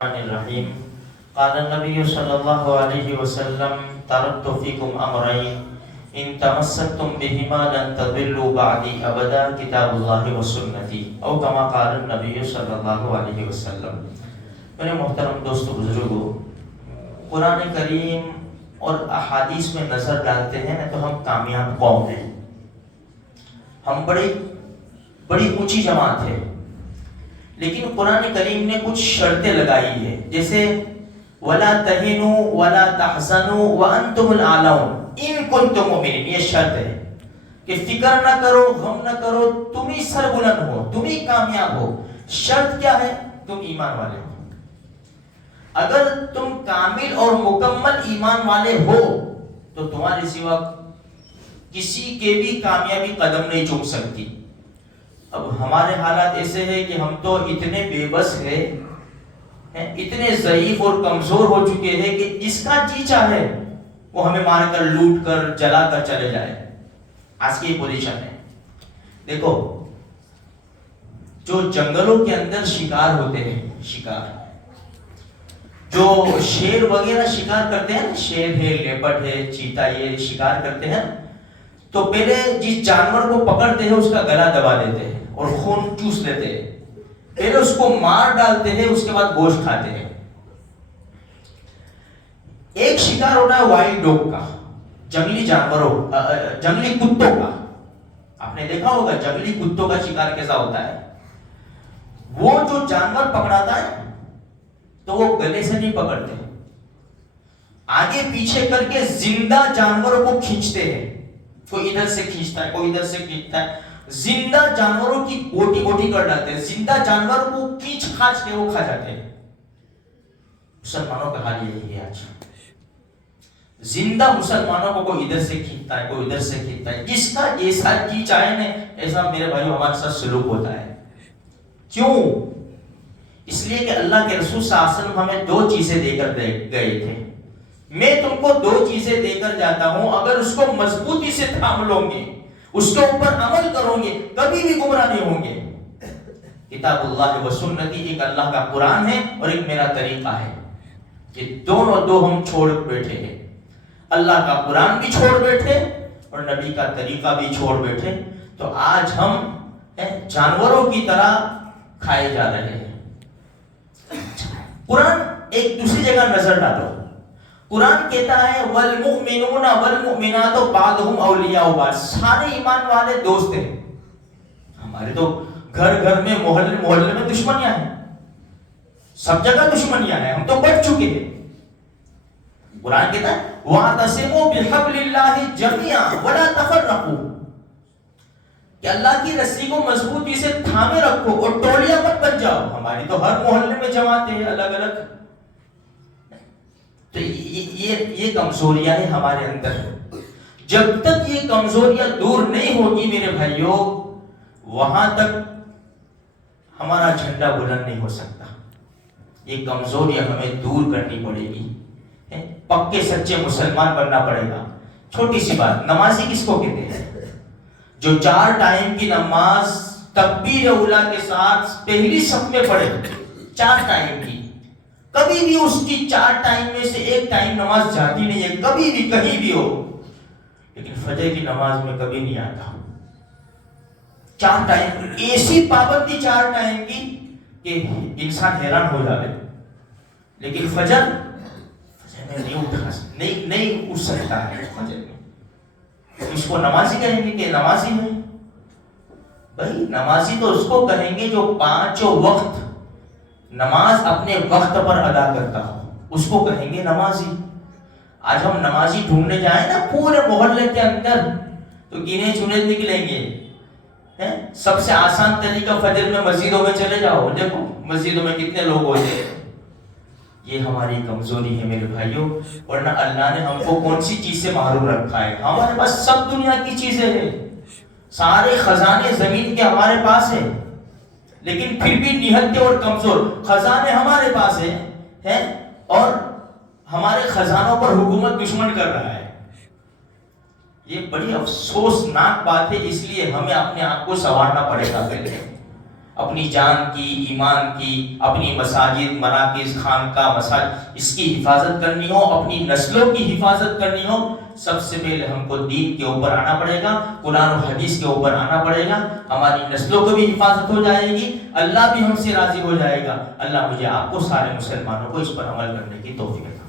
الرحیم قال النبی صلی اللہ علیہ وسلم ترکت فیکم امرین ان تمسکتم بہما لن تضلوا بعدی ابدا کتاب اللہ و سنتی او کما قال النبی صلی اللہ علیہ وسلم۔ میرے محترم دوستو بزرگو، قرآن کریم اور احادیث میں نظر ڈالتے ہیں تو ہم کامیاب قوم ہیں، ہم بڑی اونچی جماعت ہے، لیکن قرآن کریم نے کچھ شرطیں لگائی ہے، جیسے وَلَا تَهِنُوا وَلَا تَحْزَنُوا وَأَنْتُمُ الْأَعْلَوْنَ إِن كُنتُم مُؤْمِنِينَ۔ یہ شرط ہے کہ فکر نہ کرو، غم نہ کرو، تم ہی سربلند ہو، تم ہی کامیاب ہو۔ شرط کیا ہے؟ تم ایمان والے ہو۔ اگر تم کامل اور مکمل ایمان والے ہو تو تمہارے سوا کسی کے بھی کامیابی قدم نہیں چوم سکتی۔ اب ہمارے حالات ایسے ہیں کہ ہم تو اتنے بے بس ہیں، اتنے ضعیف اور کمزور ہو چکے ہیں کہ جس کا جی چاہے وہ ہمیں مار کر، لوٹ کر، جلا کر چلے جائے۔ آج کی پوزیشن ہے۔ دیکھو، جو جنگلوں کے اندر شکار ہوتے ہیں، جو شیر وغیرہ شکار کرتے ہیں، شیر ہے، لیپٹ ہے، چیتا، یہ شکار کرتے ہیں، تو پہلے جس جانور کو پکڑتے ہیں اس کا گلا دبا دیتے ہیں اور خون چوس لیتے ہیں، پہلے اس کو مار ڈالتے ہیں، اس کے بعد گوشت کھاتے ہیں۔ ایک شکار ہوتا ہے وائلڈ ڈاگ کا، جنگلی جانوروں، جنگلی کتوں کا۔ آپ نے دیکھا ہوگا جنگلی کتوں کا شکار کیسا ہوتا ہے۔ وہ جو جانور پکڑاتا ہے تو وہ گلے سے نہیں پکڑتے، آگے پیچھے کر کے زندہ جانوروں کو کھینچتے ہیں، کوئی ادھر سے کھینچتا ہے، کوئی ادھر سے کھینچتا ہے، زندہ جانوروں کی بوٹی بوٹی کر ڈالتے ہیں، زندہ جانور کو کھینچ کھانچ کے وہ کھا جاتے ہیں۔ مسلمانوں کا حال یہی ہے آج۔ زندہ مسلمانوں کو کوئی ادھر سے کھینچتا ہے، کوئی ادھر سے کھینچتا ہے، جس کا جیسا جی چاہے نا ایسا میرے بھائیو ہمارے ساتھ سلوک ہوتا ہے۔ کیوں؟ اس لیے کہ اللہ کے رسول صلی اللہ علیہ وسلم ہمیں دو چیزیں دے کر گئے تھے۔ میں تم کو دو چیزیں دے کر جاتا ہوں، اگر اس کو مضبوطی سے تھام لو گے، اس کے اوپر عمل کرو گے، کبھی بھی گمراہ نہیں ہوں گے۔ کتاب اللہ و سنتی، ایک اللہ کا قرآن ہے اور ایک میرا طریقہ ہے۔ یہ دونوں دو ہم چھوڑ بیٹھے ہیں، اللہ کا قرآن بھی چھوڑ بیٹھے اور نبی کا طریقہ بھی چھوڑ بیٹھے، تو آج ہم جانوروں کی طرح کھائے جا رہے ہیں۔ قرآن ایک دوسری جگہ نظر ڈالو، قرآن کہتا ہے والمؤمنون والمؤمنات بعضهم اولیاء بعض، سارے ایمان والے دوست ہیں۔ ہمارے تو گھر گھر میں، محلے محلے میں دشمنیاں ہیں، سب جگہ دشمنیاں ہیں، ہم تو بڑھ چکے ہیں۔ قرآن کہتا ہے واعتصموا بحبل اللہ جميعا ولا تفرقوا، کہ اللہ کی رسی کو مضبوطی سے تھامے رکھو اور ٹولیاں مت بن جاؤ۔ ہماری تو ہر محلے میں جماعتیں ہیں الگ الگ، تو یہ کمزوریاں ہیں ہمارے اندر۔ جب تک یہ کمزوریاں دور نہیں ہوگی میرے بھائیوں، وہاں تک ہمارا جھنڈا بلند نہیں ہو سکتا۔ یہ کمزوریاں ہمیں دور کرنی پڑے گی، پکے سچے مسلمان بننا پڑے گا۔ چھوٹی سی بات، نمازی کس کو کہتے ہیں؟ جو 4 ٹائم کی نماز تکبیر اولیٰ کے ساتھ پہلی صف میں پڑھے، 4 ٹائم کی، کبھی بھی اس کی 4 ٹائم میں سے ایک ٹائم نماز جاتی نہیں ہے، کبھی بھی کہیں بھی ہو، لیکن فجر کی نماز میں کبھی نہیں آتا۔ 4 ٹائم ایسی پابندی 4 ٹائم کی کہ انسان حیران ہو جائے، لیکن فجر میں نہیں اٹھ سکتا ہے۔ فجر میں اس کو نمازی کہیں گے کہ نمازی ہے؟ بھائی نمازی تو اس کو کہیں گے جو 5 وقت نماز اپنے وقت پر ادا کرتا ہو، اس کو کہیں گے نمازی۔ آج ہم نمازی ڈھونڈنے جائیں نا پورے محلے کے اندر تو گنے چنے نکلیں گے۔ سب سے آسان طریقہ فجر میں مسجدوں میں چلے جاؤ، دیکھو مسجدوں میں کتنے لوگ ہوتے ہیں۔ یہ ہماری کمزوری ہے میرے بھائیوں، ورنہ اللہ نے ہم کو کون سی چیز سے محروم رکھا ہے؟ ہمارے پاس سب دنیا کی چیزیں ہیں، سارے خزانے زمین کے ہمارے پاس ہیں، لیکن پھر بھی نہتے اور کمزور۔ خزانے ہمارے پاس ہیں اور ہمارے خزانوں پر حکومت دشمن کر رہا ہے۔ یہ بڑی افسوسناک بات ہے، اس لیے ہمیں اپنے آپ کو سنوارنا پڑے گا۔ پہلے اپنی جان کی، ایمان کی، اپنی مساجد، مراکز، خانقاہ، مساجد، اس کی حفاظت کرنی ہو، اپنی نسلوں کی حفاظت کرنی ہو، سب سے پہلے ہم کو دین کے اوپر آنا پڑے گا، قرآن و حدیث کے اوپر آنا پڑے گا. ہماری نسلوں کو بھی حفاظت ہو جائے گی، اللہ بھی ہم سے راضی ہو جائے گا. اللہ مجھے آپ کو، سارے مسلمانوں کو اس پر عمل کرنے کی توفیق عطا فرمائے.